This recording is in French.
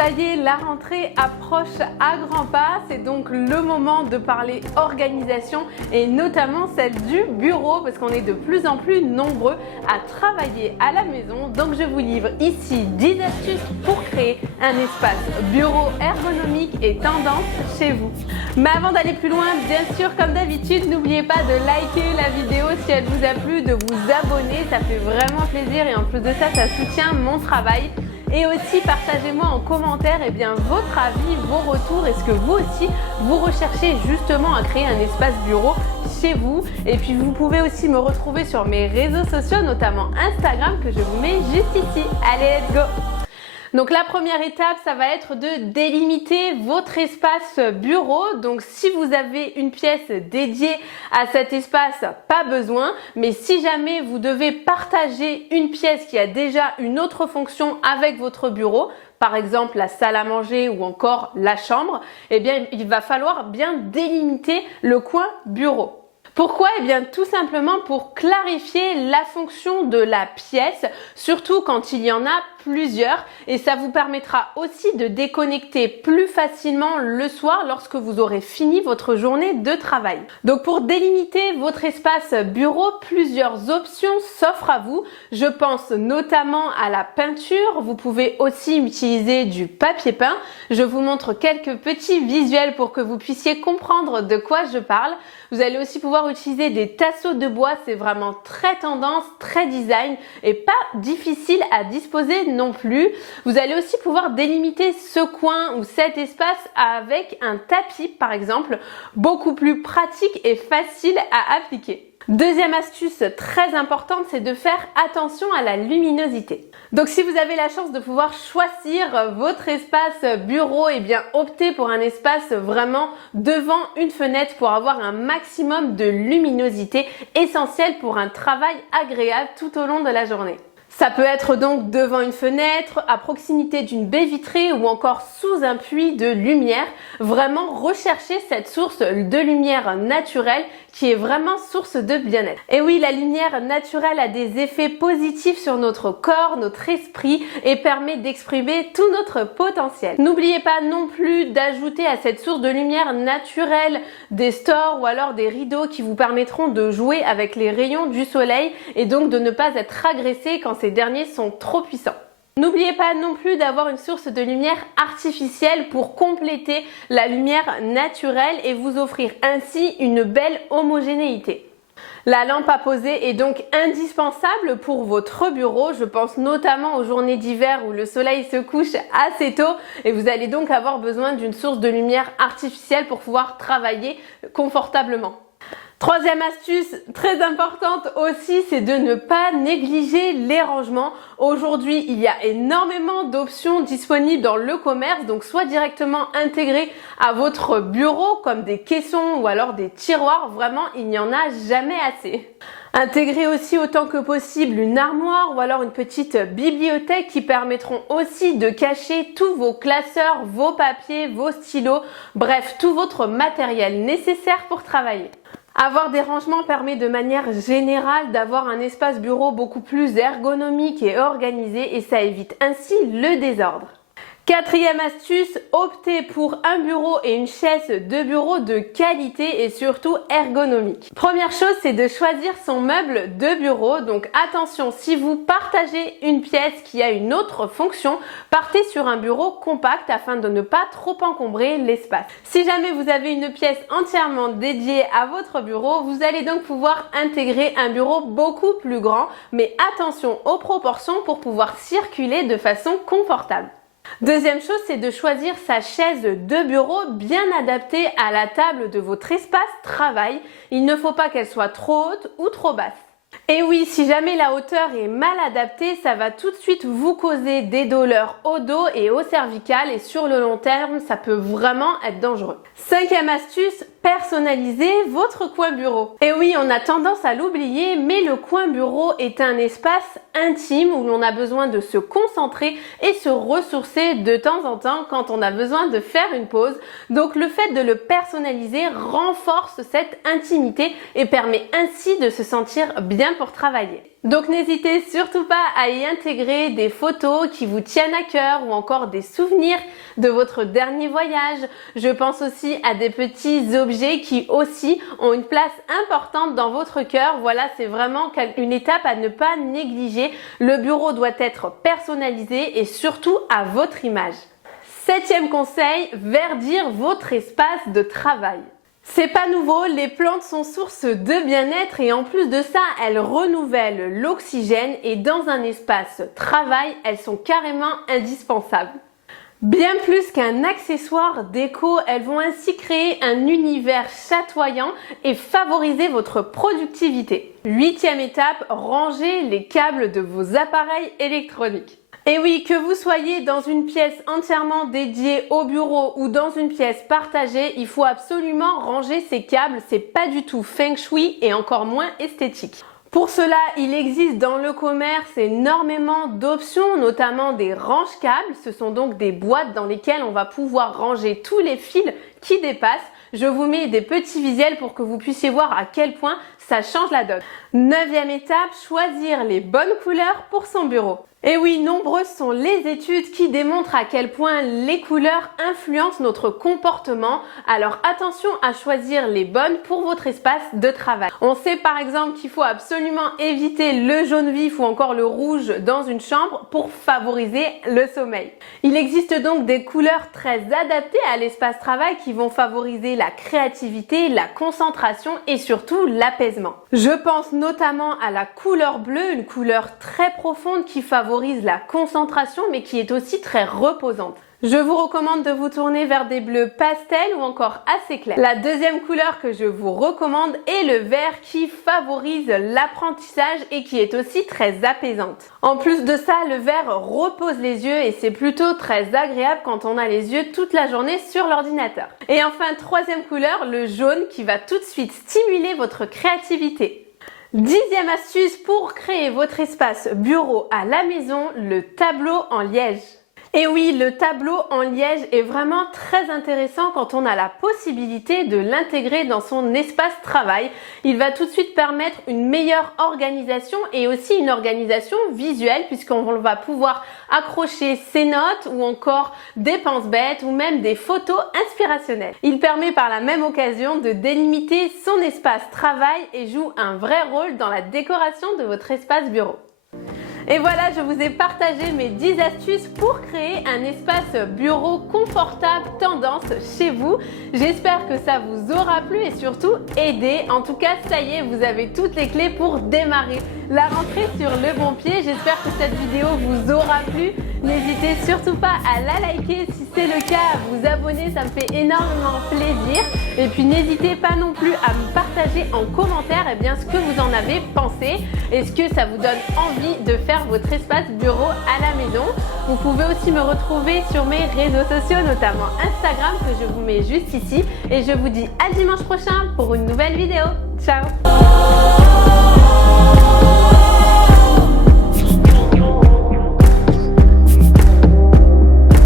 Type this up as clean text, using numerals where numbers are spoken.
Ça y est, la rentrée approche à grands pas, c'est donc le moment de parler organisation et notamment celle du bureau parce qu'on est de plus en plus nombreux à travailler à la maison. Donc je vous livre ici 10 astuces pour créer un espace bureau ergonomique et tendance chez vous. Mais avant d'aller plus loin, bien sûr, comme d'habitude, n'oubliez pas de liker la vidéo si elle vous a plu, de vous abonner, ça fait vraiment plaisir et en plus de ça, ça soutient mon travail. Et aussi, partagez-moi en commentaire votre avis, vos retours. Est-ce que vous aussi, vous recherchez justement à créer un espace bureau chez vous? Et puis, vous pouvez aussi me retrouver sur mes réseaux sociaux, notamment Instagram, que je vous mets juste ici. Allez, let's go! Donc la première étape, ça va être de délimiter votre espace bureau. Donc si vous avez une pièce dédiée à cet espace, pas besoin. Mais si jamais vous devez partager une pièce qui a déjà une autre fonction avec votre bureau, par exemple la salle à manger ou encore la chambre, il va falloir bien délimiter le coin bureau. Pourquoi? Tout simplement pour clarifier la fonction de la pièce, surtout quand il y en a plusieurs, et ça vous permettra aussi de déconnecter plus facilement le soir lorsque vous aurez fini votre journée de travail. Donc pour délimiter votre espace bureau, plusieurs options s'offrent à vous. Je pense notamment à la peinture. Vous pouvez aussi utiliser du papier peint. Je vous montre quelques petits visuels pour que vous puissiez comprendre de quoi je parle. Vous allez aussi pouvoir utiliser des tasseaux de bois, c'est vraiment très tendance, très design et pas difficile à disposer non plus. Vous allez aussi pouvoir délimiter ce coin ou cet espace avec un tapis par exemple, beaucoup plus pratique et facile à appliquer. Deuxième astuce très importante, c'est de faire attention à la luminosité. Donc si vous avez la chance de pouvoir choisir votre espace bureau, optez pour un espace vraiment devant une fenêtre pour avoir un maximum de luminosité essentielle pour un travail agréable tout au long de la journée. Ça peut être donc devant une fenêtre, à proximité d'une baie vitrée ou encore sous un puits de lumière. Vraiment rechercher cette source de lumière naturelle qui est vraiment source de bien-être. Et oui, la lumière naturelle a des effets positifs sur notre corps, notre esprit et permet d'exprimer tout notre potentiel. N'oubliez pas non plus d'ajouter à cette source de lumière naturelle des stores ou alors des rideaux qui vous permettront de jouer avec les rayons du soleil et donc de ne pas être agressé quand ces derniers sont trop puissants. N'oubliez pas non plus d'avoir une source de lumière artificielle pour compléter la lumière naturelle et vous offrir ainsi une belle homogénéité. La lampe à poser est donc indispensable pour votre bureau. Je pense notamment aux journées d'hiver où le soleil se couche assez tôt et vous allez donc avoir besoin d'une source de lumière artificielle pour pouvoir travailler confortablement. Troisième astuce très importante aussi, c'est de ne pas négliger les rangements. Aujourd'hui, il y a énormément d'options disponibles dans le commerce, donc soit directement intégrées à votre bureau comme des caissons ou alors des tiroirs. Vraiment, il n'y en a jamais assez. Intégrer aussi autant que possible une armoire ou alors une petite bibliothèque qui permettront aussi de cacher tous vos classeurs, vos papiers, vos stylos, bref, tout votre matériel nécessaire pour travailler. Avoir des rangements permet de manière générale d'avoir un espace bureau beaucoup plus ergonomique et organisé et ça évite ainsi le désordre. Quatrième astuce, optez pour un bureau et une chaise de bureau de qualité et surtout ergonomique. Première chose, c'est de choisir son meuble de bureau. Donc attention, si vous partagez une pièce qui a une autre fonction, partez sur un bureau compact afin de ne pas trop encombrer l'espace. Si jamais vous avez une pièce entièrement dédiée à votre bureau, vous allez donc pouvoir intégrer un bureau beaucoup plus grand, mais attention aux proportions pour pouvoir circuler de façon confortable. Deuxième chose, c'est de choisir sa chaise de bureau bien adaptée à la table de votre espace travail. Il ne faut pas qu'elle soit trop haute ou trop basse. Et oui, si jamais la hauteur est mal adaptée, ça va tout de suite vous causer des douleurs au dos et au cervical et sur le long terme, ça peut vraiment être dangereux. Cinquième astuce, personnalisez votre coin bureau. Et oui, on a tendance à l'oublier, mais le coin bureau est un espace intime où l'on a besoin de se concentrer et se ressourcer de temps en temps quand on a besoin de faire une pause. Donc le fait de le personnaliser renforce cette intimité et permet ainsi de se sentir bien pour travailler. Donc n'hésitez surtout pas à y intégrer des photos qui vous tiennent à cœur ou encore des souvenirs de votre dernier voyage. Je pense aussi à des petits objets qui aussi ont une place importante dans votre cœur. Voilà, c'est vraiment une étape à ne pas négliger. Le bureau doit être personnalisé et surtout à votre image. 7e conseil, verdir votre espace de travail. C'est pas nouveau, les plantes sont source de bien-être et en plus de ça, elles renouvellent l'oxygène et dans un espace travail, elles sont carrément indispensables. Bien plus qu'un accessoire déco, elles vont ainsi créer un univers chatoyant et favoriser votre productivité. 8e étape, rangez les câbles de vos appareils électroniques. Et oui, que vous soyez dans une pièce entièrement dédiée au bureau ou dans une pièce partagée, il faut absolument ranger ces câbles, c'est pas du tout feng shui et encore moins esthétique. Pour cela, il existe dans le commerce énormément d'options, notamment des range-câbles. Ce sont donc des boîtes dans lesquelles on va pouvoir ranger tous les fils qui dépassent. Je vous mets des petits visuels pour que vous puissiez voir à quel point ça change la donne. 9e étape, choisir les bonnes couleurs pour son bureau. Et oui, nombreuses sont les études qui démontrent à quel point les couleurs influencent notre comportement. Alors attention à choisir les bonnes pour votre espace de travail. On sait par exemple qu'il faut absolument éviter le jaune vif ou encore le rouge dans une chambre pour favoriser le sommeil. Il existe donc des couleurs très adaptées à l'espace travail qui vont favoriser la créativité, la concentration et surtout l'apaisement. Je pense notamment à la couleur bleue, une couleur très profonde qui favorise la concentration mais qui est aussi très reposante. Je vous recommande de vous tourner vers des bleus pastels ou encore assez clairs. La deuxième couleur que je vous recommande est le vert qui favorise l'apprentissage et qui est aussi très apaisante. En plus de ça, le vert repose les yeux et c'est plutôt très agréable quand on a les yeux toute la journée sur l'ordinateur. Et enfin, troisième couleur, le jaune qui va tout de suite stimuler votre créativité. 10e astuce pour créer votre espace bureau à la maison, le tableau en liège. Et oui, le tableau en liège est vraiment très intéressant quand on a la possibilité de l'intégrer dans son espace travail. Il va tout de suite permettre une meilleure organisation et aussi une organisation visuelle puisqu'on va pouvoir accrocher ses notes ou encore des pense-bêtes ou même des photos inspirationnelles. Il permet par la même occasion de délimiter son espace travail et joue un vrai rôle dans la décoration de votre espace bureau. Et voilà, je vous ai partagé mes 10 astuces pour créer un espace bureau confortable tendance chez vous. J'espère que ça vous aura plu et surtout aidé. En tout cas, ça y est, vous avez toutes les clés pour démarrer la rentrée sur le bon pied. J'espère que cette vidéo vous aura plu. N'hésitez surtout pas à la liker si c'est le cas, à vous abonner, ça me fait énormément plaisir. Et puis n'hésitez pas non plus à me partager en commentaire ce que vous en avez pensé. Est-ce que ça vous donne envie de faire votre espace bureau à la maison? Vous pouvez aussi me retrouver sur mes réseaux sociaux, notamment Instagram que je vous mets juste ici. Et je vous dis à dimanche prochain pour une nouvelle vidéo. Ciao!